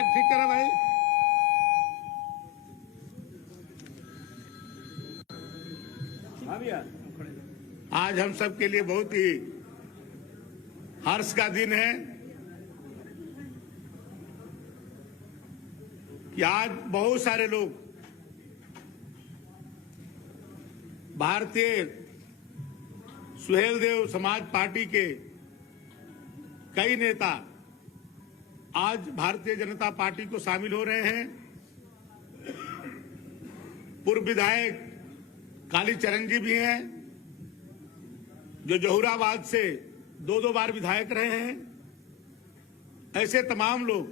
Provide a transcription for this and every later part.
Mic ठीक करो भाई। आज हम सब के लिए बहुत ही हर्ष का दिन है कि आज बहुत सारे लोग भारतीय सुहेलदेव समाज पार्टी के कई नेता आज भारतीय जनता पार्टी को शामिल हो रहे हैं। पूर्व विधायक कालीचरण जी भी हैं जो जहूराबाद से दो बार विधायक रहे हैं। ऐसे तमाम लोग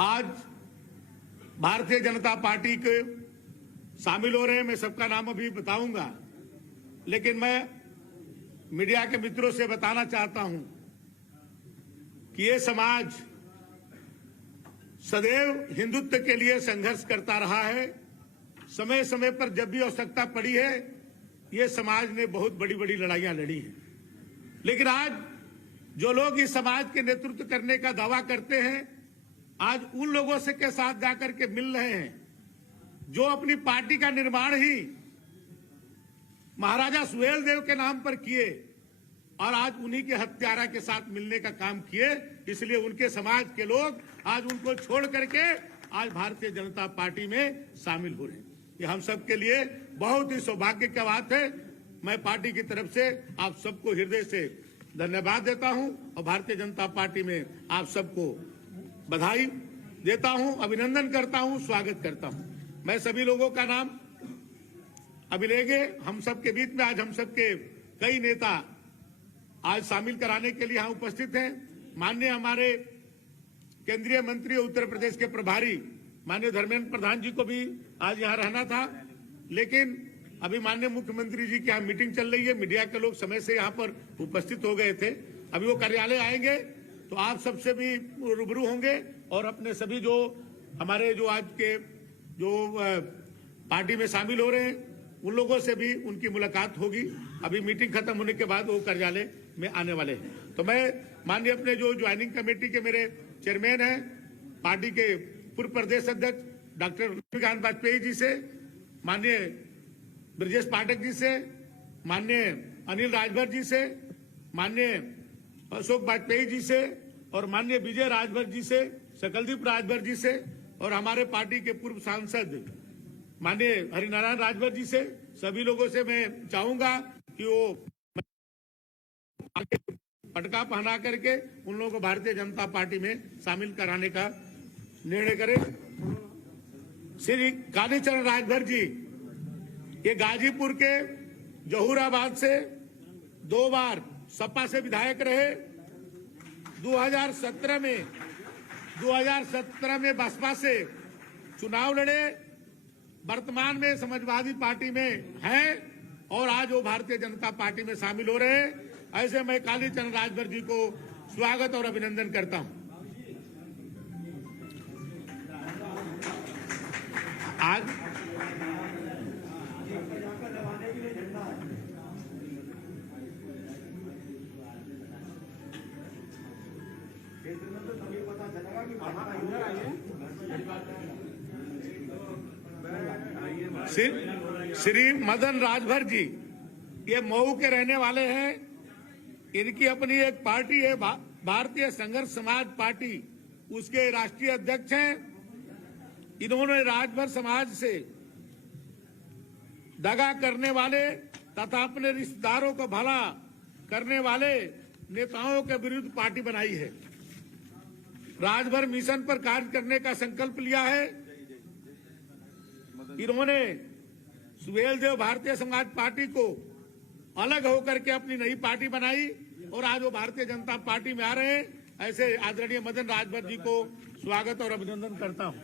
आज भारतीय जनता पार्टी के शामिल हो रहे हैं। मैं सबका नाम अभी बताऊंगा, लेकिन मैं मीडिया के मित्रों से बताना चाहता हूं कि ये समाज सदैव हिंदुत्व के लिए संघर्ष करता रहा है। समय समय पर जब भी आवश्यकता पड़ी है, ये समाज ने बहुत बड़ी बड़ी लड़ाइयां लड़ी हैं। लेकिन आज जो लोग इस समाज के नेतृत्व करने का दावा करते हैं, आज उन लोगों से के साथ जाकर के मिल रहे हैं जो अपनी पार्टी का निर्माण ही महाराजा सुहेलदेव के नाम पर किए और आज उन्हीं के हत्यारा के साथ मिलने का काम किए। इसलिए उनके समाज के लोग आज उनको छोड़ करके आज भारतीय जनता पार्टी में शामिल हो रहे हैं। ये हम सब के लिए बहुत ही सौभाग्य की बात है। मैं पार्टी की तरफ से आप सबको हृदय से धन्यवाद देता हूं और भारतीय जनता पार्टी में आप सबको बधाई देता हूं, अभिनंदन करता हूं, स्वागत करता हूं। मैं सभी लोगों का नाम अभी लेंगे। हम सबके बीच में आज हम सबके कई नेता आज शामिल कराने के लिए यहाँ उपस्थित हैं। माननीय हमारे केंद्रीय मंत्री उत्तर प्रदेश के प्रभारी माननीय धर्मेंद्र प्रधान जी को भी आज यहाँ रहना था, लेकिन अभी माननीय मुख्यमंत्री जी की यहाँ मीटिंग चल रही है। मीडिया के लोग समय से यहाँ पर उपस्थित हो गए थे। अभी वो कार्यालय आएंगे तो आप सबसे भी रूबरू होंगे और अपने सभी जो हमारे जो आज के जो पार्टी में शामिल हो रहे हैं उन लोगों से भी उनकी मुलाकात होगी। अभी मीटिंग खत्म होने के बाद वो कार्यालय में आने वाले हैं। तो मैं माननीय अपने जो ज्वाइनिंग कमेटी के मेरे चेयरमैन हैं, पार्टी के पूर्व प्रदेश अध्यक्ष डॉक्टर लक्ष्मीकांत वाजपेयी जी से, माननीय ब्रजेश पाठक जी से, माननीय अनिल राजभर जी से, माननीय अशोक वाजपेयी जी से और माननीय विजय राजभर जी से, सकलदीप राजभर जी से और हमारे पार्टी के पूर्व सांसद माननीय हरिनारायण राजभर जी से, सभी लोगों से मैं चाहूंगा कि वो पटका पहना करके उन लोगों को भारतीय जनता पार्टी में शामिल कराने का निर्णय करें। श्री कालीचरण राजभर जी ये गाजीपुर के जहूराबाद से 2 बार सपा से विधायक रहे। 2017 में बसपा से चुनाव लड़े, वर्तमान में समाजवादी पार्टी में हैं और आज वो भारतीय जनता पार्टी में शामिल हो रहे हैं। ऐसे मैं कालीचरण राजभर जी को स्वागत और अभिनंदन करता हूं। आज श्री मदन राजभर जी ये मऊ के रहने वाले हैं। इनकी अपनी एक पार्टी है भारतीय संघर्ष समाज पार्टी, उसके राष्ट्रीय अध्यक्ष हैं। इन्होंने राजभर समाज से दगा करने वाले तथा अपने रिश्तेदारों को भला करने वाले नेताओं के विरुद्ध पार्टी बनाई है। राजभर मिशन पर कार्य करने का संकल्प लिया है। इन्होंने सुहेलदेव भारतीय समाज पार्टी को अलग होकर के अपनी नई पार्टी बनाई और आज वो भारतीय जनता पार्टी में आ रहे हैं। ऐसे आदरणीय मदन राजभर जी को स्वागत और अभिनंदन करता हूं।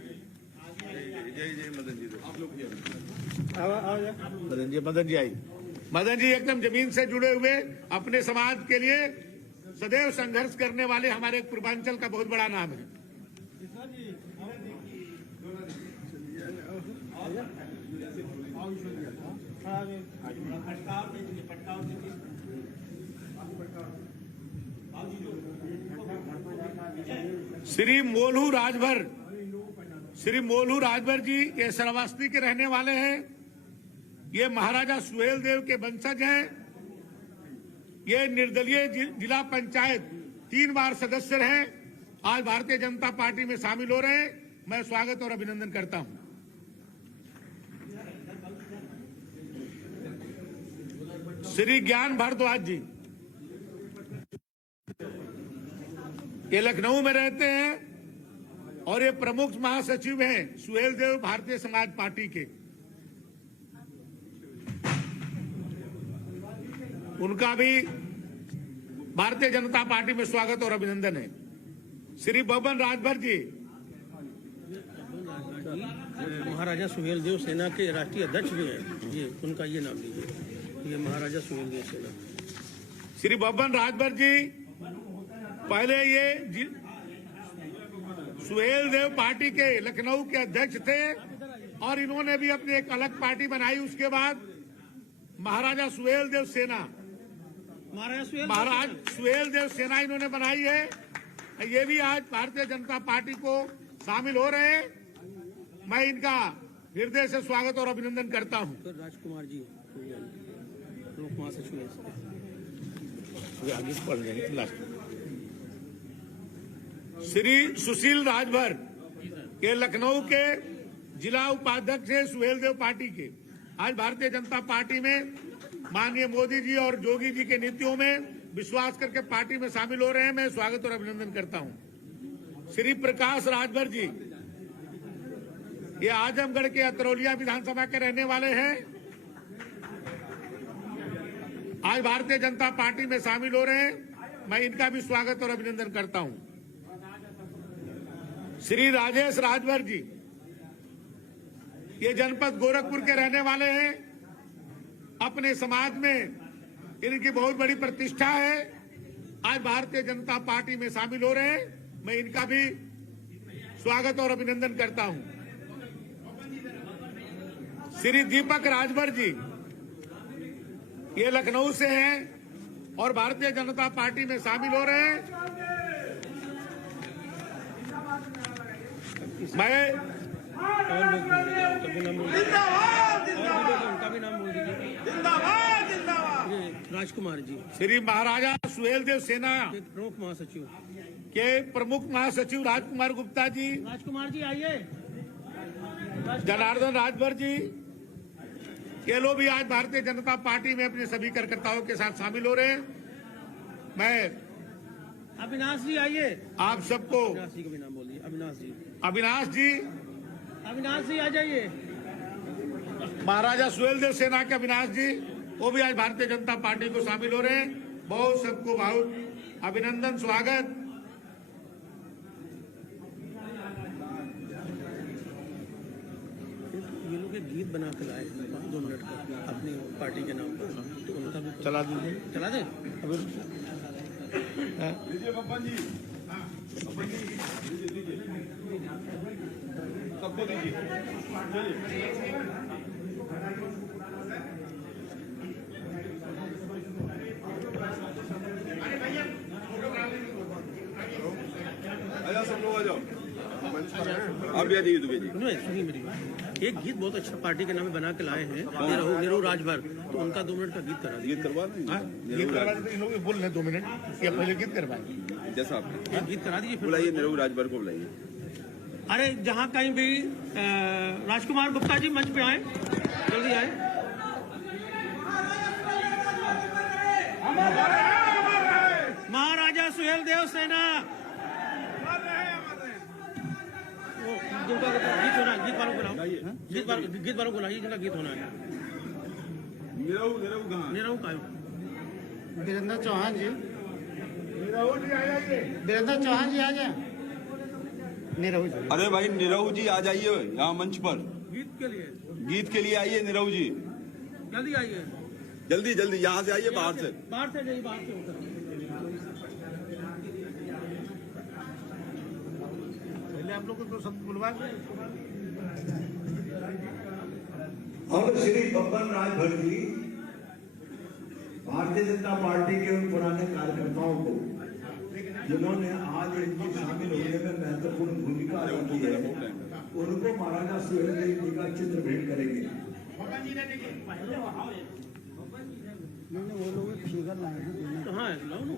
जय मदन जी आई। मदन जी एकदम जमीन से जुड़े हुए, अपने समाज के लिए सदैव संघर्ष करने वाले हमारे पूर्वांचल का बहुत बड़ा नाम है। श्री मोलू राजभर जी ये श्रावस्ती के रहने वाले हैं। ये महाराजा सुहेल देव के वंशज हैं। ये निर्दलीय जिला पंचायत 3 बार सदस्य हैं। आज भारतीय जनता पार्टी में शामिल हो रहे हैं। मैं स्वागत और अभिनंदन करता हूं। श्री ज्ञान भारद्वाज जी ये लखनऊ में रहते हैं और ये प्रमुख महासचिव हैं सुहेल देव भारतीय समाज पार्टी के। उनका भी भारतीय जनता पार्टी में स्वागत और अभिनंदन है। श्री बबन राजभर जी महाराजा सुहेल देव सेना के राष्ट्रीय अध्यक्ष भी हैं। ये उनका ये नाम लीजिए, ये महाराजा सुहेल देव सेना। श्री बबन राजभर जी पहले ये सुहेल देव पार्टी के लखनऊ के अध्यक्ष थे और इन्होंने भी अपनी एक अलग पार्टी बनाई। उसके बाद महाराजा सुहेल देव सेना महाराज सुहेल देव सेना इन्होंने बनाई है। ये भी आज भारतीय जनता पार्टी को शामिल हो रहे हैं। मैं इनका हृदय से स्वागत और अभिनंदन करता हूं। राजकुमार जी प्रमुख महासचिव आगे पढ़ जाएंगे। श्री सुशील राजभर के लखनऊ के जिला उपाध्यक्ष है सुहेल देव पार्टी के। आज भारतीय जनता पार्टी में माननीय मोदी जी और जोगी जी के नीतियों में विश्वास करके पार्टी में शामिल हो रहे हैं। मैं स्वागत और अभिनंदन करता हूं। श्री प्रकाश राजभर जी ये आजमगढ़ के अतरौलिया विधानसभा के रहने वाले हैं। आज भारतीय जनता पार्टी में शामिल हो रहे हैं। मैं इनका भी स्वागत और अभिनंदन करता हूं। श्री राजेश राजभर जी ये जनपद गोरखपुर के रहने वाले हैं। अपने समाज में इनकी बहुत बड़ी प्रतिष्ठा है। आज भारतीय जनता पार्टी में शामिल हो रहे हैं। मैं इनका भी स्वागत और अभिनंदन करता हूं। श्री दीपक राजभर जी ये लखनऊ से हैं और भारतीय जनता पार्टी में शामिल हो रहे हैं। मैं उनका भी नाम बोल दीजिए। राजकुमार जी श्री महाराजा सुहेल देव सेना प्रमुख महासचिव के प्रमुख महासचिव राजकुमार गुप्ता जी। राजकुमार जी आइए। जनार्दन राजभर जी ये लोग भी आज भारतीय जनता पार्टी में अपने सभी कार्यकर्ताओं के साथ शामिल हो रहे हैं। मैं अविनाश जी आइए। आप सबको अविनाश जी का भी नाम बोलिए। अविनाश जी आ जाइए। महाराजा सुहेल देव सेना के अविनाश जी वो भी आज भारतीय जनता पार्टी को शामिल हो रहे हैं। बहुत सबको बहुत अभिनंदन स्वागत। ये लोग एक गीत बना के लाए 2 मिनट का अपनी पार्टी के नाम पर, तो उनका भी चला दीजिए। चला दें। सबको दीजिए। आजा सब लोग आ जाओ। आप भी आ जाइए दुबे जी। सुनिए मेरी बात। एक गीत बहुत अच्छा पार्टी के नाम बना के लाए हैं निरहु राजभर, तो उनका 2 मिनट का गीत करा दीजिए। गीत करवा गीत करवा दीजिए। इन लोग बोल रहे 2 मिनट या पहले गीत करवाएं। जैसा आप गीत करा दीजिए। बुलाइए, निरहु राजभर को बुलाइए। अरे जहाँ कहीं भी राजकुमार गुप्ता जी मंच पे आए, जल्दी आए। महाराजा सुहेल देव सेना जिनका गीत होना है, गीत वालों को बुलाओ। गीत वालों को बुलाइए जिनका गीत होना है। निरहु कहाँ? निरहु का वीरेंद्र चौहान जी। वीरेंद्र चौहान जी आ जाए। निरहु जी। अरे भाई निरहु जी आ जाइए यहाँ मंच पर। गीत के लिए आइए निरहु जी। जल्दी आइए। जल्दी जल्दी यहाँ से आइए, बाहर से। बाहर से जाइए, बाहर से होकर। पहले आप लोगों को सब बुलवा दें। और श्री बब्बन राजभर जी भारतीय जनता पार्टी के उन पुराने कार्यकर्ताओं को जिन्होंने आज इनकी शामिल होने में महत्वपूर्ण भूमिका अदा की है, उनको महाराजा सुहेलदेव जी का चित्र भेंट करेंगे। वो लोग फिगर लाए हैं। कहाँ है? लाओ ना,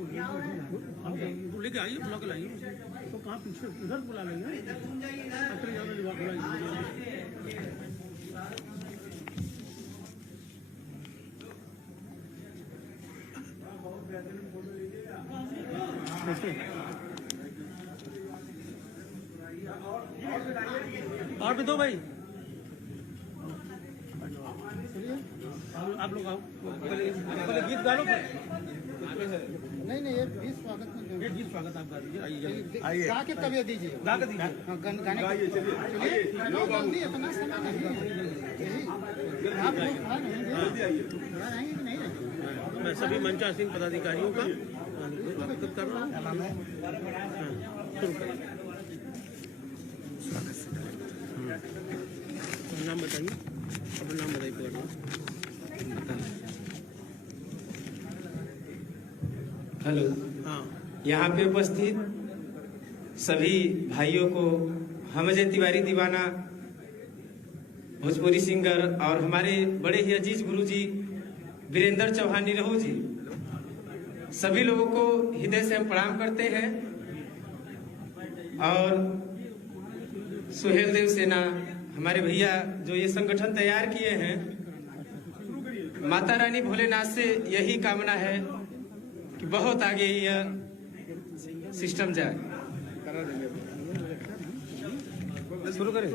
आप लेके आइए, बुला के लाइए। तो कहाँ पीछे इधर बुला लेंगे, अपने ज़्यादा दिमाग बुलाइए। और भी दो भाई, आप लोग आओ, पहले गीत गा लो। नहीं ये भी स्वागत में एक गीत स्वागत आप गा दीजिए, आइए गा के तबियत दीजिए। गा के दीजिए। हाँ, गाने आइए, चलिए आइए, लो जल्दी, इतना समय नहीं। आप लोग खड़ा नहीं जल्दी आइए। खड़ा रहेंगे कि नहीं रहेंगे? मैं सभी मंचासीन पदाधिकारियों का स्वागत कर रहा हूँ। हाँ, शुरू करें। नाम बताइए, अपना नाम बताइए पूरा। हेलो, हाँ, यहाँ पे उपस्थित सभी भाइयों को हम अजय तिवारी दीवाना भोजपुरी सिंगर और हमारे बड़े ही अजीज गुरुजी वीरेंद्र चौहान निरहू जी, सभी लोगों को हृदय से हम प्रणाम करते हैं। और सुहेलदेव सेना हमारे भैया जो ये संगठन तैयार किए हैं, माता रानी भोलेनाथ से यही कामना है कि बहुत आगे यह सिस्टम जाए। शुरू करें?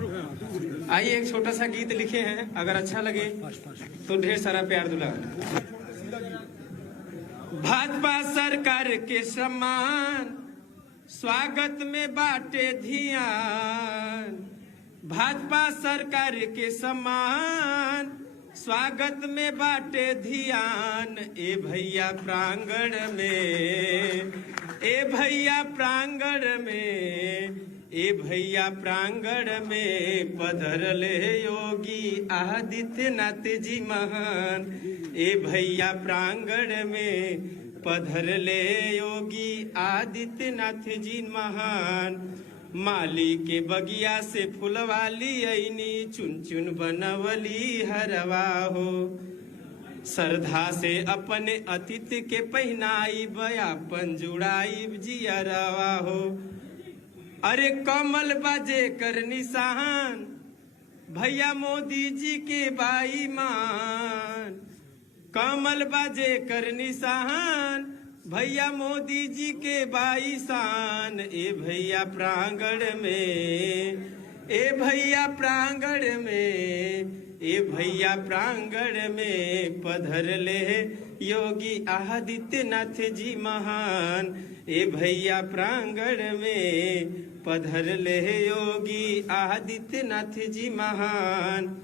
आइए, एक छोटा सा गीत लिखे हैं, अगर अच्छा लगे तो ढेर सारा प्यार दुलार। भाजपा सरकार के सम्मान स्वागत में बाटे ध्यान, भाजपा सरकार के सम्मान स्वागत में बाटे ध्यान। ए भैया प्रांगण में, ए भैया प्रांगण में, ए भैया प्रांगण में पधरले योगी आदित्यनाथ जी महान। ए भैया प्रांगण में पधरले योगी आदित्यनाथ जी महान। माली के बगिया से फुलवाली ऐनी चुन चुन बनवली हरवा हो। श्रद्धा से अपने अतिथि के पहनाई बयापन जुड़ाई जियरवा हो। अरे कमल बाजे कर निशान भैया मोदी जी के बाई मान। कमल बाजे कर निशान भैया मोदी जी के बाई शान। ए भैया प्रांगण में, ए भैया प्रांगण में, ए भैया प्रांगण में पधरले योगी आदित्यनाथ जी महान। ए भैया प्रांगण में पधरले योगी आदित्यनाथ जी महान।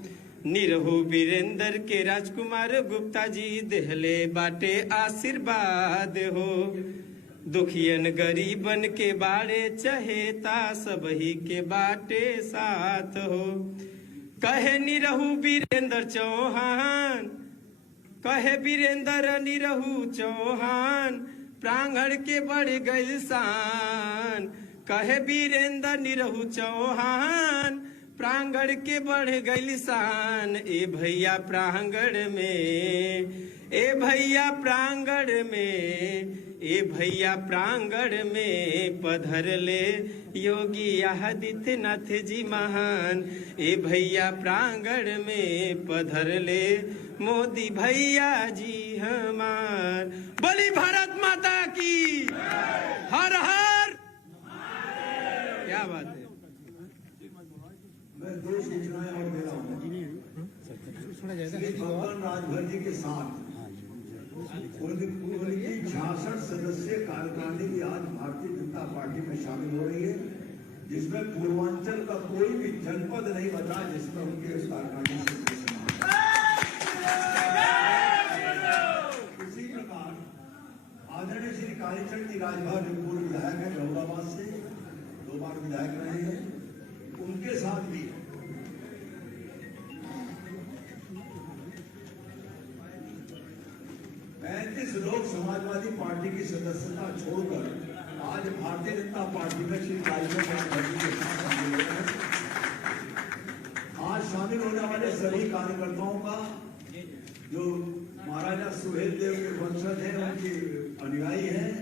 निरहु वीरेंद्र के राजकुमार गुप्ता जी देहले बाटे आशीर्वाद हो। दुखियन गरीबन के बारे चहेता सबही के बाटे साथ हो। कहे निरहु वीरेंद्र चौहान, कहे वीरेंद्र निरहु चौहान प्रांगण के बढ़ गई शान। कहे वीरेंद्र निरहु चौहान प्रांगण के बढ़ गई शान। ए भैया प्रांगण में, ए भैया प्रांगण में, ए भैया प्रांगण में पधरले योगी आदित्यनाथ जी महान। ए भैया प्रांगण में पधरले मोदी भैया जी हमार। बोली भारत माता की, हर हर। क्या बात है। मैं दो सूचनाएं और दे रहा हूँ। श्री भगवान राजभर जी के साथ उनकी 66 सदस्यीय कार्यकारिणी की आज भारतीय जनता पार्टी में शामिल हो रही है, जिसमें पूर्वांचल का कोई भी जनपद नहीं बचा जिसमें उनके इस कार्यकारिणी से। इसी प्रकार आदरणीय श्री कालीचरण जी राजभर जो पूर्व विधायक है गौराबाद से, 2 बार विधायक रहे हैं, उनके साथ भी 35 लोग समाजवादी पार्टी की सदस्यता छोड़कर आज भारतीय जनता पार्टी में श्री राजभर राजभर के साथ शामिल हो रहे हैं। आज शामिल होने वाले सभी कार्यकर्ताओं का जो महाराजा सुहेलदेव के वंशज हैं, उनके अनुयायी हैं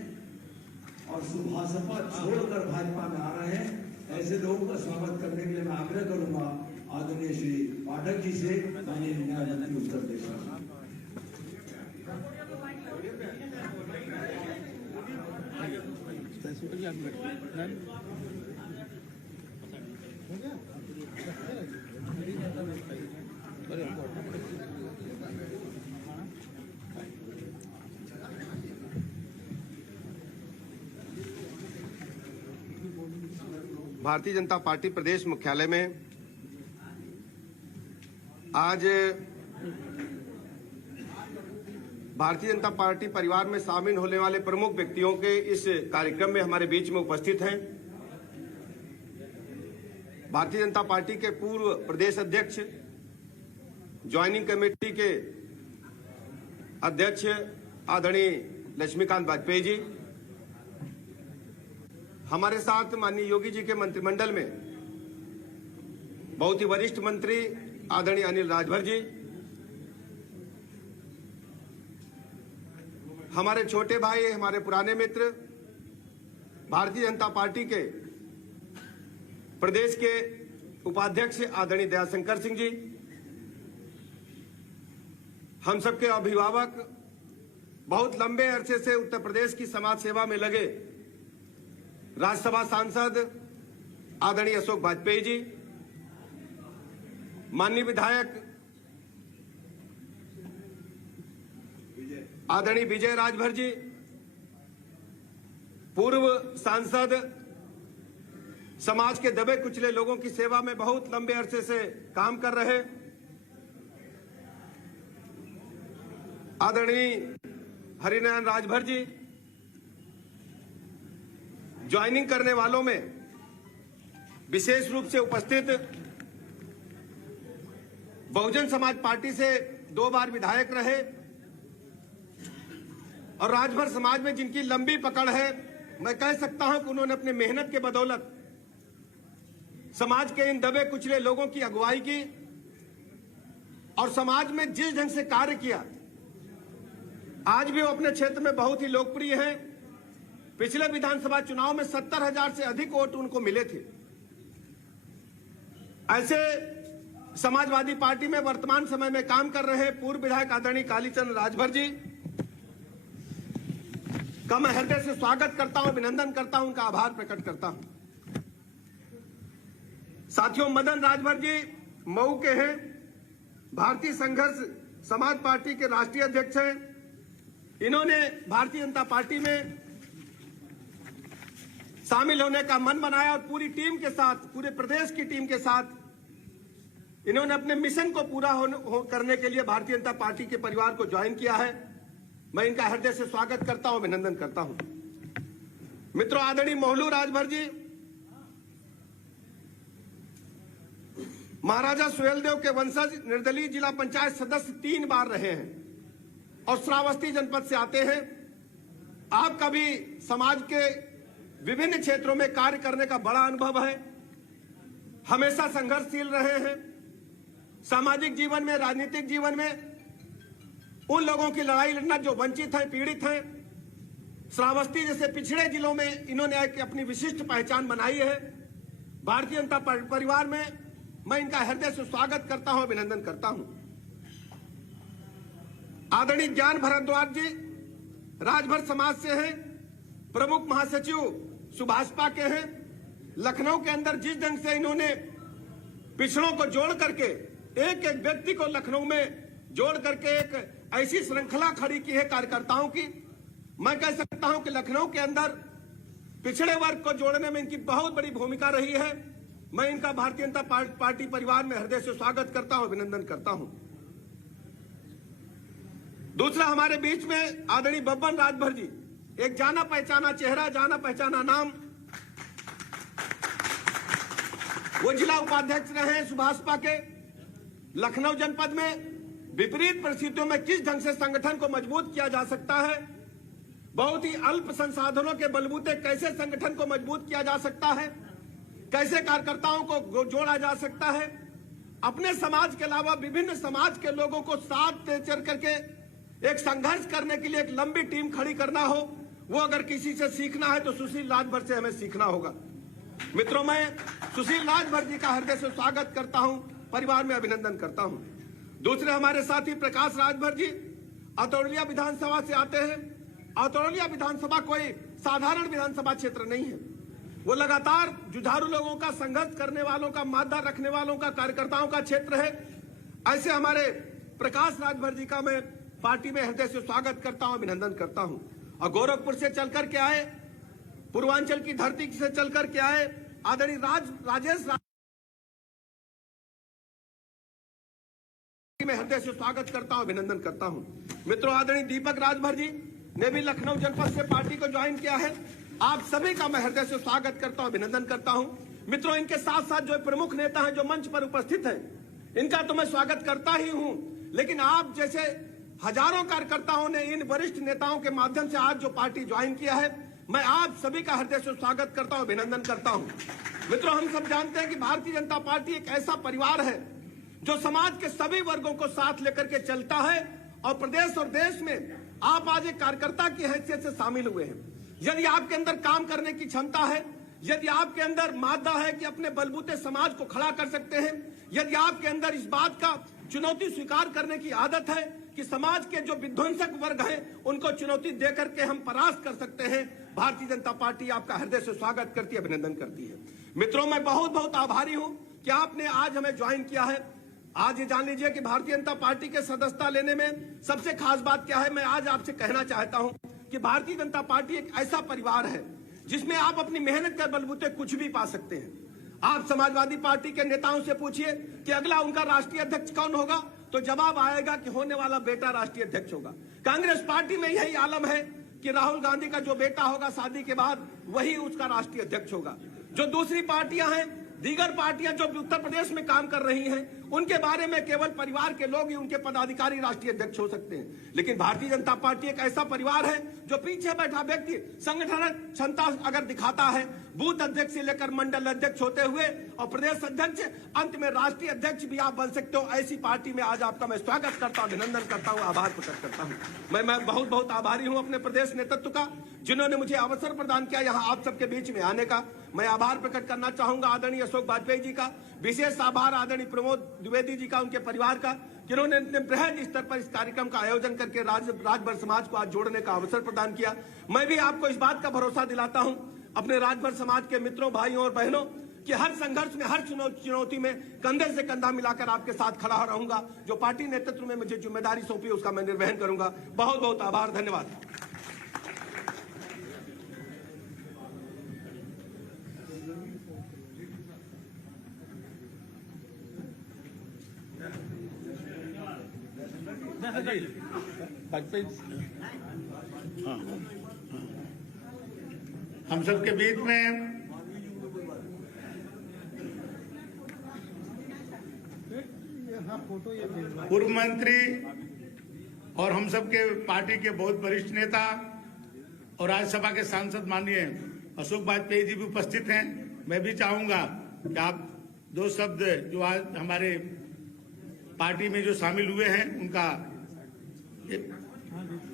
और सुभाषपा छोड़कर भाजपा में आ रहे हैं, ऐसे लोगों का स्वागत करने के लिए मैं आग्रह करूंगा आदरणीय श्री पाठक जी से, माननीय न्याय मंत्री उत्तर प्रदेश। भारतीय जनता पार्टी प्रदेश मुख्यालय में आज भारतीय जनता पार्टी परिवार में शामिल होने वाले प्रमुख व्यक्तियों के इस कार्यक्रम में हमारे बीच में उपस्थित हैं भारतीय जनता पार्टी के पूर्व प्रदेश अध्यक्ष, ज्वाइनिंग कमेटी के अध्यक्ष आदरणीय लक्ष्मीकांत वाजपेयी जी, हमारे साथ माननीय योगी जी के मंत्रिमंडल में बहुत ही वरिष्ठ मंत्री आदरणीय अनिल राजभर जी, हमारे छोटे भाई, हमारे पुराने मित्र भारतीय जनता पार्टी के प्रदेश के उपाध्यक्ष आदरणीय दयाशंकर सिंह जी, हम सबके अभिभावक, बहुत लंबे अरसे से उत्तर प्रदेश की समाज सेवा में लगे राज्यसभा सांसद आदरणीय अशोक वाजपेयी जी, माननीय विधायक आदरणीय विजय राजभर जी, पूर्व सांसद, समाज के दबे कुचले लोगों की सेवा में बहुत लंबे अरसे से काम कर रहे आदरणीय हरिनारायण राजभर जी, ज्वाइनिंग करने वालों में विशेष रूप से उपस्थित बहुजन समाज पार्टी से 2 बार विधायक रहे और राजभर समाज में जिनकी लंबी पकड़ है, मैं कह सकता हूं कि उन्होंने अपने मेहनत के बदौलत समाज के इन दबे कुचले लोगों की अगुवाई की और समाज में जिस ढंग से कार्य किया, आज भी वो अपने क्षेत्र में बहुत ही लोकप्रिय हैं। पिछले विधानसभा चुनाव में 70,000 से अधिक वोट उनको मिले थे। ऐसे समाजवादी पार्टी में वर्तमान समय में काम कर रहे पूर्व विधायक आदरणीय कालीचरण राजभर जी का मैं हृदय से स्वागत करता हूं, अभिनंदन करता हूं, उनका आभार प्रकट करता हूं। साथियों, मदन राजभर जी मऊ के हैं, भारतीय संघर्ष समाज पार्टी के राष्ट्रीय अध्यक्ष हैं। इन्होंने भारतीय जनता पार्टी में शामिल होने का मन बनाया और पूरी टीम के साथ, पूरे प्रदेश की टीम के साथ इन्होंने अपने मिशन को पूरा करने के लिए भारतीय जनता पार्टी के परिवार को ज्वाइन किया है। मैं इनका हृदय से स्वागत करता हूं, अभिनंदन करता हूं। मित्रों, आदरणीय मोहल्लू राजभर जी महाराजा सुहेलदेव के वंशज, निर्दलीय जिला पंचायत सदस्य 3 बार रहे हैं और श्रावस्ती जनपद से आते हैं। आपका भी समाज के विभिन्न क्षेत्रों में कार्य करने का बड़ा अनुभव है, हमेशा संघर्षशील रहे हैं। सामाजिक जीवन में, राजनीतिक जीवन में उन लोगों की लड़ाई लड़ना जो वंचित हैं, पीड़ित हैं। श्रावस्ती जैसे पिछड़े जिलों में इन्होंने एक अपनी विशिष्ट पहचान बनाई है। भारतीय जनता परिवार में मैं इनका हृदय से स्वागत करता हूं, अभिनंदन करता हूं। आदरणीय ज्ञान भरद्वाज जी राजभर समाज से हैं, प्रमुख महासचिव सुभाषपा के हैं। लखनऊ के अंदर जिस ढंग से इन्होंने पिछड़ों को जोड़ करके एक एक व्यक्ति को लखनऊ में जोड़ करके एक ऐसी श्रृंखला खड़ी की है कार्यकर्ताओं की, मैं कह सकता हूं कि लखनऊ के अंदर पिछड़े वर्ग को जोड़ने में इनकी बहुत बड़ी भूमिका रही है। मैं इनका भारतीय जनता पार्टी परिवार में हृदय से स्वागत करता हूं, अभिनंदन करता हूं। दूसरा, हमारे बीच में आदरणीय बब्बन राजभर जी, एक जाना पहचाना चेहरा, जाना पहचाना नाम। वो जिला उपाध्यक्ष रहे हैं सुभाषपा के। लखनऊ जनपद में विपरीत परिस्थितियों में किस ढंग से संगठन को मजबूत किया जा सकता है, बहुत ही अल्प संसाधनों के बलबूते कैसे संगठन को मजबूत किया जा सकता है, कैसे कार्यकर्ताओं को जोड़ा जा सकता है, अपने समाज के अलावा विभिन्न समाज के लोगों को साथ चल करके एक संघर्ष करने के लिए एक लंबी टीम खड़ी करना हो, वो अगर किसी से सीखना है तो सुशील राजभर से हमें सीखना होगा। मित्रों, मैं सुशील राजभर जी का हृदय से स्वागत करता हूं, परिवार में अभिनंदन करता हूं। दूसरे हमारे साथी प्रकाश राजभर जी अतरौलिया विधानसभा से आते हैं। अतरौलिया विधानसभा कोई साधारण विधानसभा क्षेत्र नहीं है, वो लगातार जुझारू लोगों का, संघर्ष करने वालों का, मादा रखने वालों का, कार्यकर्ताओं का क्षेत्र है। ऐसे हमारे प्रकाश राजभर जी का मैं पार्टी में हृदय से स्वागत करता हूं, अभिनंदन करता हूं। और गोरखपुर से चलकर के आए, पूर्वांचल की धरती से चलकर के आए आदरणीय राजेश मैं हृदय से स्वागत करता हूं, अभिनंदन करता हूं। मित्रों, आदरणीय दीपक राजभर जी ने भी लखनऊ जनपद से पार्टी को ज्वाइन किया है। आप सभी का मैं हृदय से स्वागत करता हूं, अभिनंदन करता हूं। मित्रों, इनके साथ साथ जो प्रमुख नेता हैं जो मंच पर उपस्थित हैं, इनका तो मैं स्वागत करता ही हूं, लेकिन आप जैसे हजारों कार्यकर्ताओं ने इन वरिष्ठ नेताओं के माध्यम से आज जो पार्टी ज्वाइन किया है, मैं आप सभी का हृदय से स्वागत करता हूं, अभिनंदन करता हूं। मित्रों, हम सब जानते हैं कि भारतीय जनता पार्टी एक ऐसा परिवार है जो समाज के सभी वर्गों को साथ लेकर के चलता है और प्रदेश और देश में आप आज एक कार्यकर्ता की हैसियत से शामिल हुए हैं। यदि आपके अंदर काम करने की क्षमता है, यदि आपके अंदर मादा है कि अपने बलबूते समाज को खड़ा कर सकते हैं, यदि आपके अंदर इस बात का चुनौती स्वीकार करने की आदत है कि समाज के जो विध्वंसक वर्ग हैं उनको चुनौती देकर के हम परास्त कर सकते हैं, भारतीय जनता पार्टी आपका हृदय से स्वागत करती है, अभिनंदन करती है। मित्रों, मैं बहुत बहुत आभारी हूं कि आपने आज हमें ज्वाइन किया है। आज ये जान लीजिए कि भारतीय जनता पार्टी के सदस्यता लेने में सबसे खास बात क्या है, मैं आज आपसे कहना चाहता हूं कि भारतीय जनता पार्टी एक ऐसा परिवार है जिसमें आप अपनी मेहनत के बलबूते कुछ भी पा सकते हैं। आप समाजवादी पार्टी के नेताओं से पूछिए कि अगला उनका राष्ट्रीय अध्यक्ष कौन होगा, तो जवाब आएगा कि होने वाला बेटा राष्ट्रीय अध्यक्ष होगा। कांग्रेस पार्टी में यही आलम है कि राहुल गांधी का जो बेटा होगा शादी के बाद वही उसका राष्ट्रीय अध्यक्ष होगा। जो दूसरी पार्टियां हैं, दीगर पार्टियां जो उत्तर प्रदेश में काम कर रही हैं, उनके बारे में केवल परिवार के लोग ही उनके पदाधिकारी राष्ट्रीय अध्यक्ष हो सकते हैं, लेकिन भारतीय जनता पार्टी एक ऐसा परिवार है जो पीछे बैठा व्यक्ति संगठन क्षमता अगर दिखाता है, बूथ अध्यक्ष से लेकर मंडल अध्यक्ष होते हुए और प्रदेश अध्यक्ष, अंत में राष्ट्रीय अध्यक्ष भी आप बन सकते हो। ऐसी पार्टी में आज आपका मैं स्वागत करता हूं, अभिनंदन करता हूं, आभार प्रकट करता हूं। मैं बहुत बहुत आभारी हूं अपने प्रदेश नेतृत्व का, जिन्होंने मुझे अवसर प्रदान किया यहाँ आप सबके बीच में आने का। मैं आभार प्रकट करना चाहूंगा आदरणीय अशोक वाजपेयी जी का, विशेष आभार आदरणीय प्रमोद द्विवेदी जी का, उनके परिवार का, जिन्होंने इतने बृहद स्तर पर इस कार्यक्रम का आयोजन करके राजभर समाज को आज जोड़ने का अवसर प्रदान किया। मैं भी आपको इस बात का भरोसा दिलाता हूं अपने राजभर समाज के मित्रों, भाइयों और बहनों कि हर संघर्ष में, हर चुनौती में कंधे से कंधा मिलाकर आपके साथ खड़ा रहूंगा। जो पार्टी नेतृत्व में मुझे जिम्मेदारी सौंपी उसका मैं निर्वहन करूंगा। बहुत बहुत आभार, धन्यवाद। हम सबके बीच में पूर्व मंत्री और हम सबके पार्टी के बहुत वरिष्ठ नेता और राज्यसभा के सांसद माननीय अशोक वाजपेयी जी भी उपस्थित हैं। मैं भी चाहूंगा कि आप दो शब्द जो आज हमारे पार्टी में जो शामिल हुए हैं उनका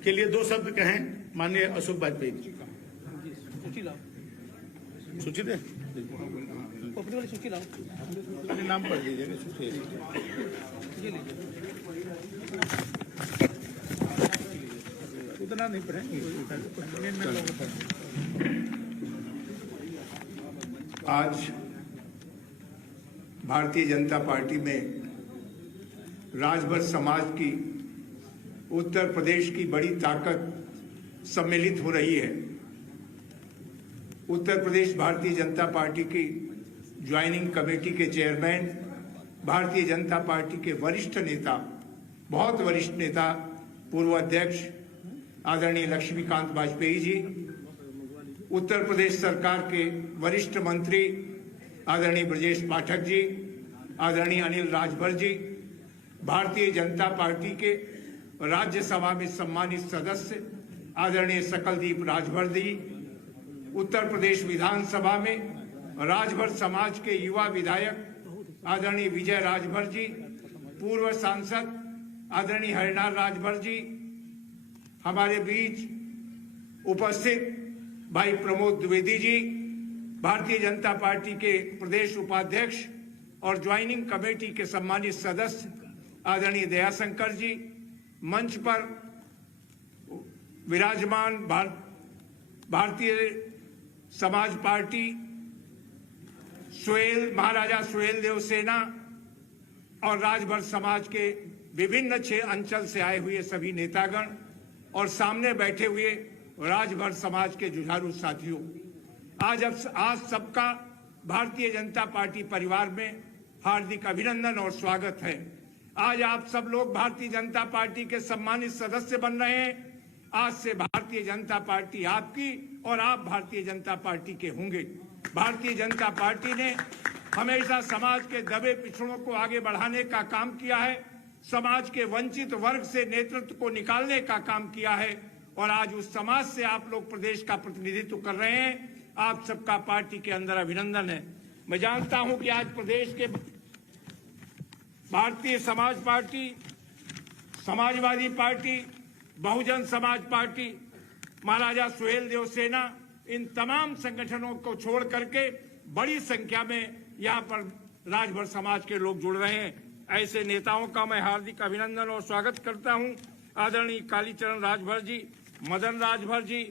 के लिए दो शब्द कहें। माननीय अशोक वाजपेयी जी, सूची दे, अपनी वाली सूची लाओ, अपने नाम पढ़ लीजिएगा सूची। उतना नहीं पढ़ेंगे। आज भारतीय जनता पार्टी में राजभर समाज की, उत्तर प्रदेश की बड़ी ताकत सम्मिलित हो रही है। उत्तर प्रदेश भारतीय जनता पार्टी की ज्वाइनिंग कमेटी के चेयरमैन, भारतीय जनता पार्टी के वरिष्ठ नेता, बहुत वरिष्ठ नेता, पूर्व अध्यक्ष आदरणीय लक्ष्मीकांत वाजपेयी जी, उत्तर प्रदेश सरकार के वरिष्ठ मंत्री आदरणीय ब्रजेश पाठक जी, आदरणीय अनिल राजभर जी, भारतीय जनता पार्टी के राज्यसभा में सम्मानित सदस्य आदरणीय सकलदीप राजभर जी, उत्तर प्रदेश विधानसभा में राजभर समाज के युवा विधायक आदरणीय विजय राजभर जी, पूर्व सांसद आदरणीय हरिनाथ राजभर जी, हमारे बीच उपस्थित भाई प्रमोद द्विवेदी जी, भारतीय जनता पार्टी के प्रदेश उपाध्यक्ष और ज्वाइनिंग कमेटी के सम्मानित सदस्य आदरणीय दयाशंकर जी, मंच पर विराजमान भारतीय समाज पार्टी महाराजा सुहेल देव सेना और राजभर समाज के विभिन्न 6 अंचल से आए हुए सभी नेतागण और सामने बैठे हुए राजभर समाज के जुझारू साथियों, आज सबका भारतीय जनता पार्टी परिवार में हार्दिक अभिनंदन और स्वागत है। आज आप सब लोग भारतीय जनता पार्टी के सम्मानित सदस्य बन रहे हैं। आज से भारतीय जनता पार्टी आपकी और आप भारतीय जनता पार्टी के होंगे। भारतीय जनता पार्टी ने हमेशा समाज के दबे पिछड़ों को आगे बढ़ाने का काम किया है, समाज के वंचित वर्ग से नेतृत्व को निकालने का काम किया है और आज उस समाज से आप लोग प्रदेश का प्रतिनिधित्व कर रहे हैं। आप सबका पार्टी के अंदर अभिनंदन है। मैं जानता हूं कि आज प्रदेश के Bharatiya Samaj party, Samajwadi party, Bahujan Samaj party, महाराजा सुहेल देव सेना, इन तमाम संगठनों को छोड़ करके बड़ी संख्या में यहां पर राजभर समाज के लोग जुड़ रहे हैं। ऐसे नेताओं का मैं हार्दिक अभिनंदन और स्वागत करता हूं। आदरणीय कालीचरण राजभर जी, मदन राजभर जी,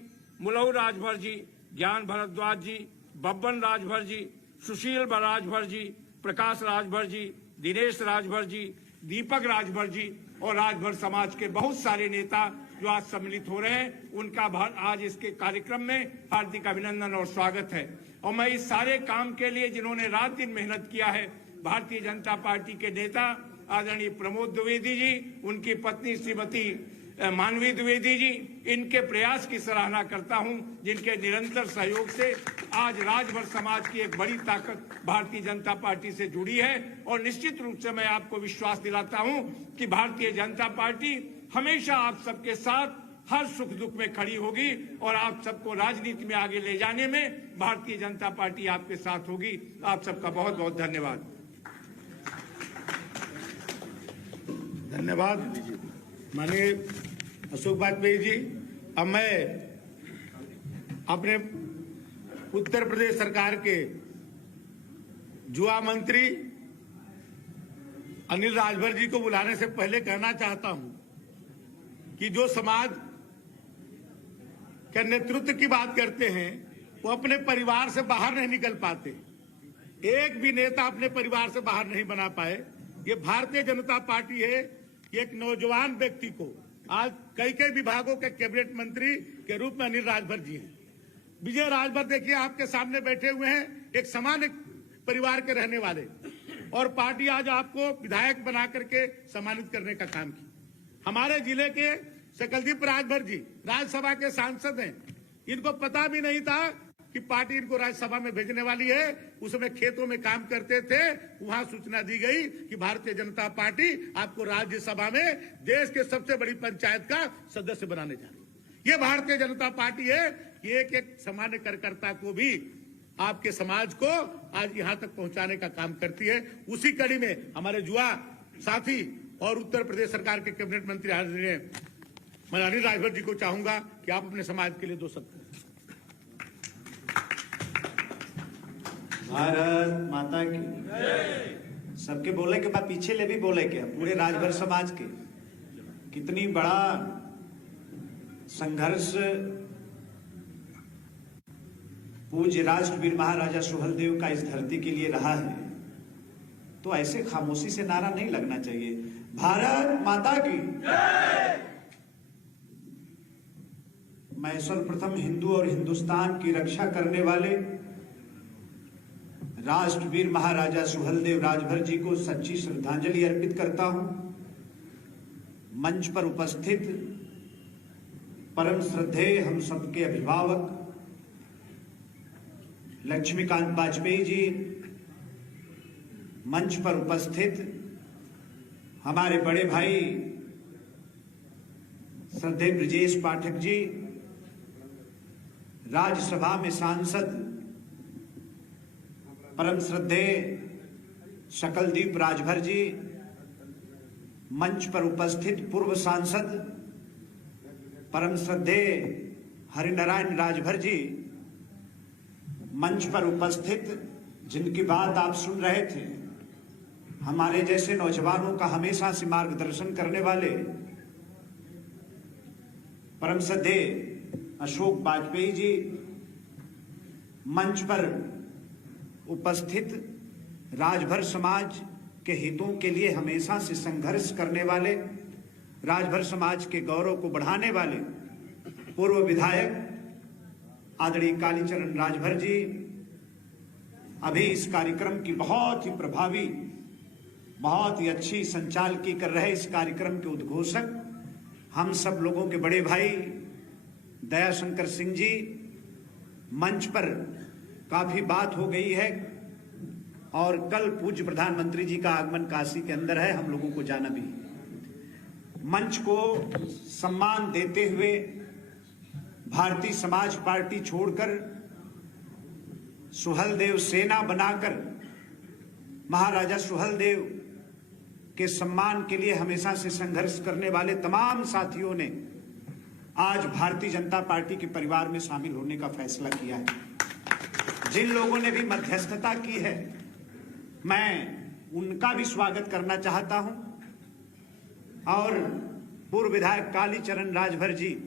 मुलहु राजभर जी, ज्ञान भरद्वाज जी, बब्बन राजभर जी, सुशील राजभर जी, प्रकाश राजभर जी, दिनेश राजभर जी, दीपक राजभर जी और राजभर समाज के बहुत सारे नेता जो आज सम्मिलित हो रहे हैं, उनका आज इसके कार्यक्रम में हार्दिक अभिनंदन और स्वागत है। और मैं इस सारे काम के लिए जिन्होंने रात दिन मेहनत किया है, भारतीय जनता पार्टी के नेता आदरणीय प्रमोद द्विवेदी जी, उनकी पत्नी श्रीमती मानवी द्विवेदी जी, इनके प्रयास की सराहना करता हूं, जिनके निरंतर सहयोग से आज राजभर समाज की एक बड़ी ताकत भारतीय जनता पार्टी से जुड़ी है। और निश्चित रूप से मैं आपको विश्वास दिलाता हूं कि भारतीय जनता पार्टी हमेशा आप सबके साथ हर सुख दुख में खड़ी होगी और आप सबको राजनीति में आगे ले जाने में भारतीय जनता पार्टी आपके साथ होगी। आप सबका बहुत बहुत धन्यवाद। धन्यवाद माननीय अशोक वाजपेयी जी। अब मैं अपने उत्तर प्रदेश सरकार के युवा मंत्री अनिल राजभर जी को बुलाने से पहले कहना चाहता हूं कि जो समाज के नेतृत्व की बात करते हैं वो अपने परिवार से बाहर नहीं निकल पाते। एक भी नेता अपने परिवार से बाहर नहीं बना पाए। ये भारतीय जनता पार्टी है कि एक नौजवान व्यक्ति को आज कई विभागों के कैबिनेट मंत्री के रूप में अनिल राजभर जी हैं। विजय राजभर देखिए आपके सामने बैठे हुए हैं, एक सामान्य परिवार के रहने वाले, और पार्टी आज आपको विधायक बना करके सम्मानित करने का काम किया। हमारे जिले के सकलदीप राजभर जी राज्यसभा के सांसद हैं। इनको पता भी नहीं था कि पार्टी इनको राज्यसभा में भेजने वाली है। उसमें खेतों में काम करते थे, वहां सूचना दी गई कि भारतीय जनता पार्टी आपको राज्यसभा में देश के सबसे बड़ी पंचायत का सदस्य बनाने जा रही है। ये भारतीय जनता पार्टी है कि एक सामान्य कार्यकर्ता को भी आपके समाज को आज यहां तक पहुंचाने का काम करती है। उसी कड़ी में हमारे युवा साथी और उत्तर प्रदेश सरकार के कैबिनेट मंत्री आदरणीय मैं अनिल राजभर जी को चाहूंगा कि आप अपने समाज के लिए 2 शब्द कहें। भारत माता की। सबके बोले के बाद पीछे ले भी बोले के पूरे राजभर समाज के कितनी बड़ा संघर्ष पूज्य राष्ट्रवीर महाराजा सुहेलदेव का इस धरती के लिए रहा है, तो ऐसे खामोशी से नारा नहीं लगना चाहिए। भारत माता की। मैं सर्वप्रथम हिंदू और हिंदुस्तान की रक्षा करने वाले राष्ट्रवीर महाराजा सुहेलदेव राजभर जी को सच्ची श्रद्धांजलि अर्पित करता हूं। मंच पर उपस्थित परम श्रद्धेय हम सबके अभिभावक लक्ष्मीकांत वाजपेयी जी, मंच पर उपस्थित हमारे बड़े भाई श्रद्धेय ब्रजेश पाठक जी, राज्यसभा में सांसद परम श्रद्धेय शकलदीप राजभर जी, मंच पर उपस्थित पूर्व सांसद परम श्रद्धेय हरिनारायण राजभर जी, मंच पर उपस्थित जिनकी बात आप सुन रहे थे, हमारे जैसे नौजवानों का हमेशा से मार्गदर्शन करने वाले परम श्रद्धेय अशोक वाजपेयी जी, मंच पर उपस्थित राजभर समाज के हितों के लिए हमेशा से संघर्ष करने वाले, राजभर समाज के गौरव को बढ़ाने वाले पूर्व विधायक आदरणीय कालीचरण राजभर जी, अभी इस कार्यक्रम की बहुत ही प्रभावी, बहुत ही अच्छी संचालकी कर रहे इस कार्यक्रम के उद्घोषक, हम सब लोगों के बड़े भाई दयाशंकर सिंह जी, मंच पर काफी बात हो गई है और कल पूज्य प्रधानमंत्री जी का आगमन काशी के अंदर है, हम लोगों को जाना भी। मंच को सम्मान देते हुए भारतीय समाज पार्टी छोड़कर सुहलदेव सेना बनाकर महाराजा सुहलदेव के सम्मान के लिए हमेशा से संघर्ष करने वाले तमाम साथियों ने आज भारतीय जनता पार्टी के परिवार में शामिल होने का फैसला किया है। जिन लोगों ने भी मध्यस्थता की है, मैं उनका भी स्वागत करना चाहता हूं और पूर्व विधायक कालीचरण राजभर जी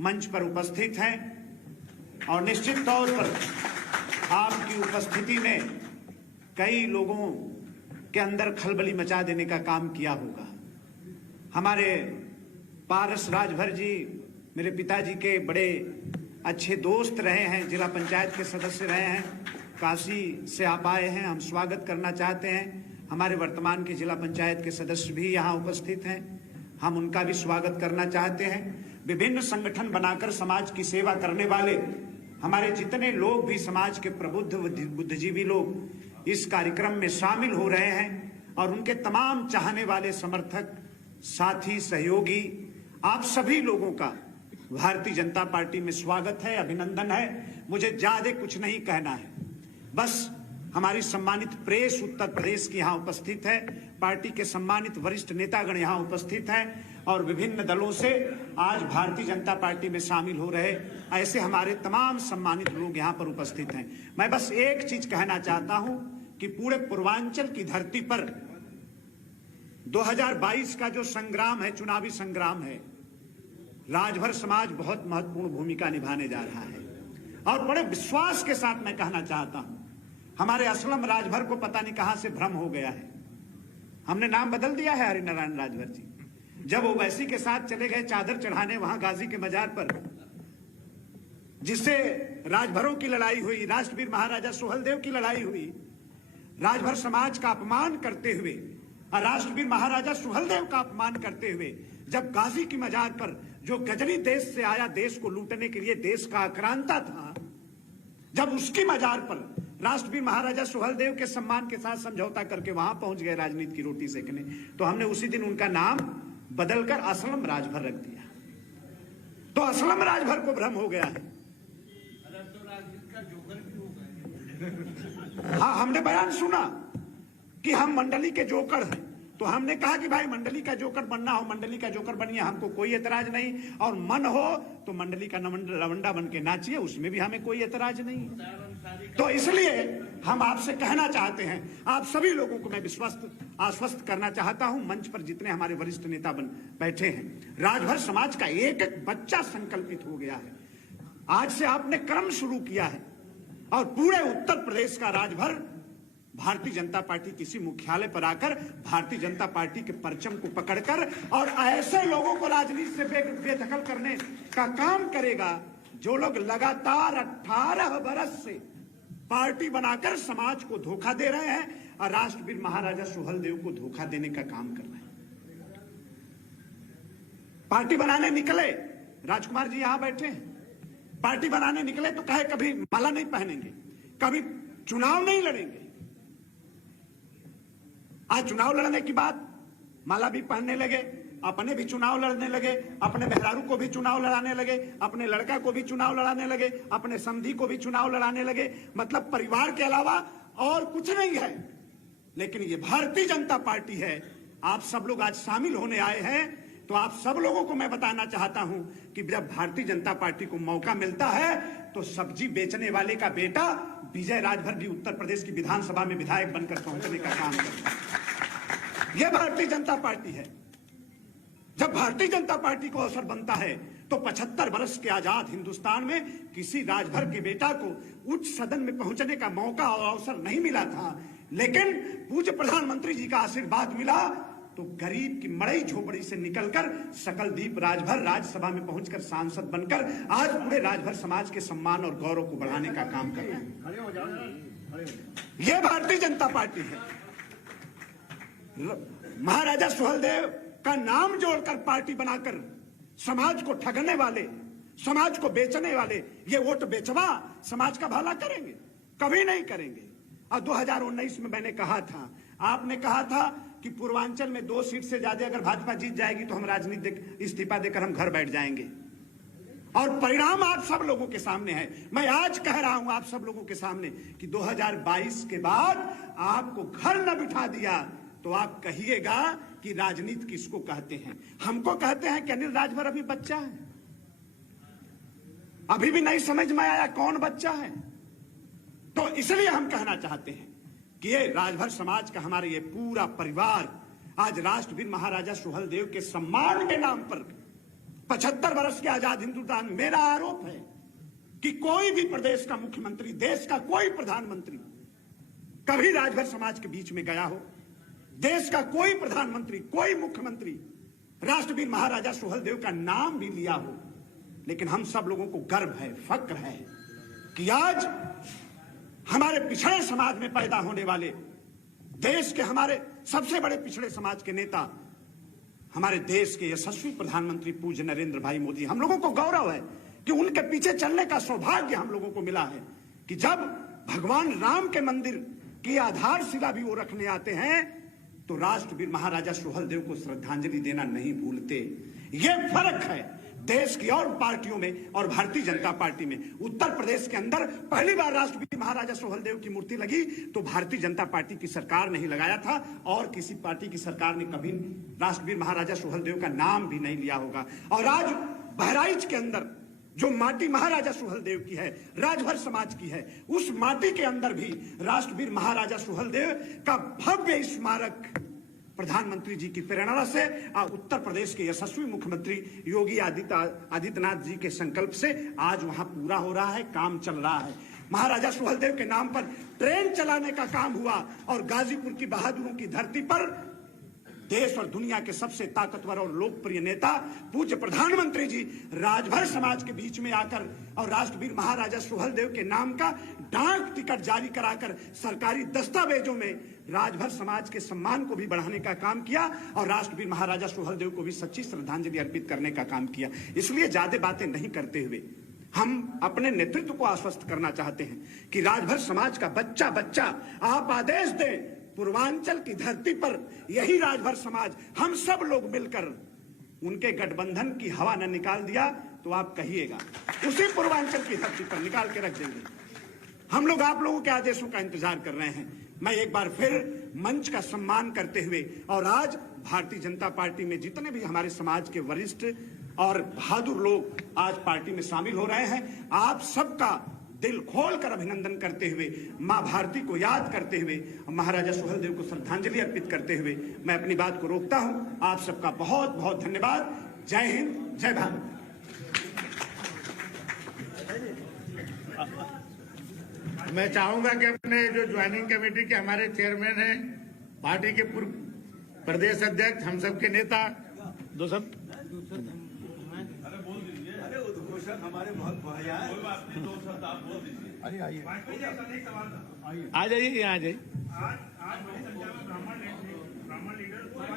मंच पर उपस्थित हैं और निश्चित तौर पर आपकी उपस्थिति ने कई लोगों के अंदर खलबली मचा देने का काम किया होगा। हमारे पारस राजभर जी मेरे पिताजी के बड़े अच्छे दोस्त रहे हैं, जिला पंचायत के सदस्य रहे हैं, काशी से आप आए हैं, हम स्वागत करना चाहते हैं। हमारे वर्तमान के जिला पंचायत के सदस्य भी यहाँ उपस्थित हैं, हम उनका भी स्वागत करना चाहते हैं। विभिन्न संगठन बनाकर समाज की सेवा करने वाले हमारे जितने लोग भी समाज के प्रबुद्ध बुद्धिजीवी लोग इस कार्यक्रम में शामिल हो रहे हैं और उनके तमाम चाहने वाले समर्थक, साथी, सहयोगी, आप सभी लोगों का भारतीय जनता पार्टी में स्वागत है, अभिनंदन है। मुझे ज्यादा कुछ नहीं कहना है, बस हमारी सम्मानित प्रेस उत्तर प्रदेश की यहाँ उपस्थित है, पार्टी के सम्मानित वरिष्ठ नेतागण यहाँ उपस्थित हैं और विभिन्न दलों से आज भारतीय जनता पार्टी में शामिल हो रहे ऐसे हमारे तमाम सम्मानित लोग यहाँ पर उपस्थित हैं। मैं बस एक चीज कहना चाहता हूं कि पूरे पूर्वांचल की धरती पर 2022 का जो संग्राम है, चुनावी संग्राम है, राजभर समाज बहुत महत्वपूर्ण भूमिका निभाने जा रहा है और बड़े विश्वास के साथ मैं कहना चाहता हूं, हमारे असलम राजभर को पता नहीं कहां से भ्रम हो गया है। हमने नाम बदल दिया है हरिनारायण राजभर जी। जब ओवैसी के साथ चले गए चादर चढ़ाने वहां गाजी के मजार पर, जिससे राजभरों की लड़ाई हुई, राष्ट्रवीर महाराजा सुहलदेव की लड़ाई हुई, राजभर समाज का अपमान करते हुए और राष्ट्रवीर महाराजा सुहलदेव का अपमान करते हुए जब गाजी की मजार पर जो गजनी देश से आया, देश को लूटने के लिए, देश का आक्रांता था, जब उसकी मजार पर राष्ट्रवीर महाराजा सुहलदेव के सम्मान के साथ समझौता करके वहां पहुंच गए राजनीति की रोटी सेकने, तो हमने उसी दिन उनका नाम बदलकर असलम राजभर रख दिया। तो असलम राजभर को भ्रम हो गया है। हाँ, हमने बयान सुना कि हम मंडली के जोकर हैं, तो हमने कहा कि भाई मंडली का जोकर बनना हो, मंडली का जोकर बनिए, हमको कोई एतराज नहीं, और मन हो तो मंडली का लवंडा बन के नाचिए, उसमें भी हमें कोई एतराज नहीं। तो इसलिए हम आपसे कहना चाहते हैं, आप सभी लोगों को मैं आश्वस्त करना चाहता हूं, मंच पर जितने हमारे वरिष्ठ नेता बैठे हैं, राजभर समाज का एक एक बच्चा संकल्पित हो गया है। आज से आपने क्रम शुरू किया है और पूरे उत्तर प्रदेश का राजभर भारतीय जनता पार्टी किसी मुख्यालय पर आकर भारतीय जनता पार्टी के परचम को पकड़कर और ऐसे लोगों को राजनीति से बेदखल करने का काम करेगा जो लोग लगातार 18 बरस से पार्टी बनाकर समाज को धोखा दे रहे हैं और राष्ट्रवीर महाराजा सुहलदेव को धोखा देने का काम कर रहे हैं। पार्टी बनाने निकले, राजकुमार जी यहां बैठे हैं, पार्टी बनाने निकले तो कहे कभी माला नहीं पहनेंगे, कभी चुनाव नहीं लड़ेंगे। आज चुनाव लड़ने की बात माला भी पहनने लगे, अपने भी चुनाव लड़ने लगे, अपने मेहरारू को भी चुनाव लड़ाने लगे, अपने लड़का को भी चुनाव लड़ाने लगे, अपने समधी को भी चुनाव लड़ाने लगे। मतलब परिवार के अलावा और कुछ नहीं है। लेकिन ये भारतीय जनता पार्टी है। आप सब लोग आज शामिल होने आए हैं, तो आप सब लोगों को मैं बताना चाहता हूं कि जब भारतीय जनता पार्टी को मौका मिलता है तो सब्जी बेचने वाले का बेटा विजय राजभर भी उत्तर प्रदेश की विधानसभा में विधायक बनकर पहुंचने का काम करता है। यह भारतीय जनता पार्टी है। जब भारतीय जनता पार्टी को अवसर बनता है तो 75 वर्ष के आजाद हिंदुस्तान में किसी राजभर के बेटा को उच्च सदन में पहुंचने का मौका और अवसर नहीं मिला था, लेकिन पूज्य प्रधानमंत्री जी का आशीर्वाद मिला तो गरीब की मड़ई झोपड़ी से निकलकर सकलदीप राजभर राज्यसभा में पहुंचकर सांसद बनकर आज पूरे राजभर समाज के सम्मान और गौरव को बढ़ाने का काम कर रहे हैं। यह भारतीय जनता पार्टी है। महाराजा सुहेलदेव का नाम जोड़कर पार्टी बनाकर समाज को ठगने वाले, समाज को बेचने वाले, ये वोट बेचवा समाज का भला करेंगे? कभी नहीं करेंगे। और 2019 में मैंने कहा था, आपने कहा था कि पूर्वांचल में 2 सीट से ज्यादा अगर भाजपा जीत जाएगी तो हम राजनीतिक इस्तीफा देकर हम घर बैठ जाएंगे। और परिणाम आप सब लोगों के सामने है। मैं आज कह रहा हूं आप सब लोगों के सामने कि 2022 के बाद आपको घर न बिठा दिया तो आप कहिएगा कि राजनीति किसको कहते हैं। हमको कहते हैं कि अनिल राजभर अभी बच्चा है, अभी भी नहीं समझ में आया कौन बच्चा है। तो इसलिए हम कहना चाहते हैं कि ये राजभर समाज का हमारे ये पूरा परिवार आज राष्ट्रवीर महाराजा सुहेलदेव के सम्मान के नाम पर 75 वर्ष के आजाद हिंदुस्तान में मेरा आरोप है कि कोई भी प्रदेश का मुख्यमंत्री, देश का कोई प्रधानमंत्री कभी राजभर समाज के बीच में गया हो? देश का कोई प्रधानमंत्री, कोई मुख्यमंत्री राष्ट्रवीर महाराजा सुहेलदेव का नाम भी लिया हो? लेकिन हम सब लोगों को गर्व है, फक्र है कि आज हमारे पिछड़े समाज में पैदा होने वाले, देश के हमारे सबसे बड़े पिछड़े समाज के नेता, हमारे देश के यशस्वी प्रधानमंत्री पूज्य नरेंद्र भाई मोदी, हम लोगों को गौरव है कि उनके पीछे चलने का सौभाग्य हम लोगों को मिला है कि जब भगवान राम के मंदिर की आधारशिला भी वो रखने आते हैं तो राष्ट्रवीर महाराजा सुहेलदेव को श्रद्धांजलि देना नहीं भूलते। ये फर्क है देश की और पार्टियों में और भारतीय जनता पार्टी में। उत्तर प्रदेश के अंदर पहली बार राष्ट्रवीर महाराजा सुहेलदेव की मूर्ति लगी तो भारतीय जनता पार्टी की सरकार ने ही लगाया था और किसी पार्टी की सरकार ने कभी राष्ट्रवीर महाराजा सुहेलदेव का नाम भी नहीं लिया होगा। और आज बहराइच के अंदर जो माटी महाराजा सुहेलदेव की है, राजभर समाज की है, उस माटी के अंदर भी राष्ट्रवीर महाराजा सुहेलदेव का भव्य स्मारक प्रधानमंत्री जी की प्रेरणा से उत्तर प्रदेश के यशस्वी मुख्यमंत्री योगी आदित्यनाथ जी के संकल्प से आज वहां पूरा हो रहा है, काम चल रहा है। महाराजा सुहेलदेव के नाम पर ट्रेन चलाने का काम हुआ और गाजीपुर की बहादुरों की धरती पर देश और दुनिया के सबसे ताकतवर और लोकप्रिय नेता पूज्य प्रधानमंत्री जी राजभर समाज के बीच में आकर और राष्ट्रवीर महाराजा सुहेलदेव के नाम का डाक टिकट जारी कराकर सरकारी दस्तावेजों में राजभर समाज के सम्मान को भी बढ़ाने का काम किया और राष्ट्रवीर महाराजा सुहेलदेव को भी सच्ची श्रद्धांजलि अर्पित करने का काम किया। इसलिए ज्यादा बातें नहीं करते हुए हम अपने नेतृत्व को आश्वस्त करना चाहते हैं कि राजभर समाज का बच्चा बच्चा आप आदेश दें, पूर्वांचल की धरती पर यही राजभर समाज हम सब लोग मिलकर उनके गठबंधन की हवा न निकाल दिया तो आप कहिएगा, उसी पूर्वांचल की धरती पर निकाल के रख देंगे। हम लोग आप लोगों के आदेशों का इंतजार कर रहे हैं। मैं एक बार फिर मंच का सम्मान करते हुए और आज भारतीय जनता पार्टी में जितने भी हमारे समाज के वरिष्ठ और बहादुर लोग आज पार्टी में शामिल हो रहे हैं, आप सबका दिल खोलकर अभिनंदन करते हुए, मां भारती को याद करते हुए, महाराजा सुहेलदेव को श्रद्धांजलि अर्पित करते हुए मैं अपनी बात को रोकता हूं। आप सबका बहुत बहुत धन्यवाद। जय हिंद, जय भारत। मैं चाहूंगा कि अपने जो ज्वाइनिंग कमेटी के हमारे चेयरमैन हैं, पार्टी के पूर्व प्रदेश अध्यक्ष, हम सबके नेता, दो सब हमारे बहुत बढ़िया है। आ जाइए, यहाँ आ जाइए। आज बड़ी संख्या में ब्राह्मण लीडर जो है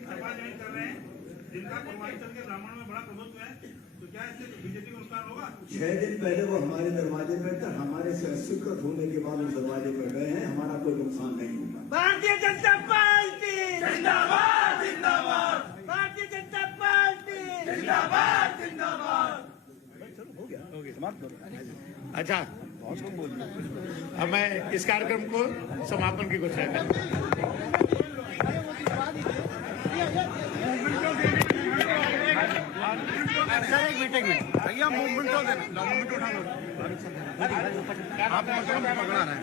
सभा ज्वाइन कर रहे हैं, जिनका पूर्वांचल के ब्राह्मण में बड़ा प्रभुत्व है। तो क्या इससे बीजेपी को उसका 6 दिन पहले वो हमारे दरवाजे पर थे, हमारे से स्वीकृत होने के बाद उस दरवाजे पर गए हैं, हमारा कोई नुकसान नहीं होगा। भारतीय जनता पार्टी जिंदाबाद जिंदाबाद, भारतीय जनता पार्टी जिंदाबाद जिंदाबाद। अच्छा, अब मैं इस कार्यक्रम को समापन की घोषणा करता हूं। भैया मूवमेंट तो देना, मूवमेंट उठा लो। आप पकड़ा रहे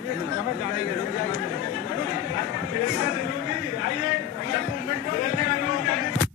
हैं।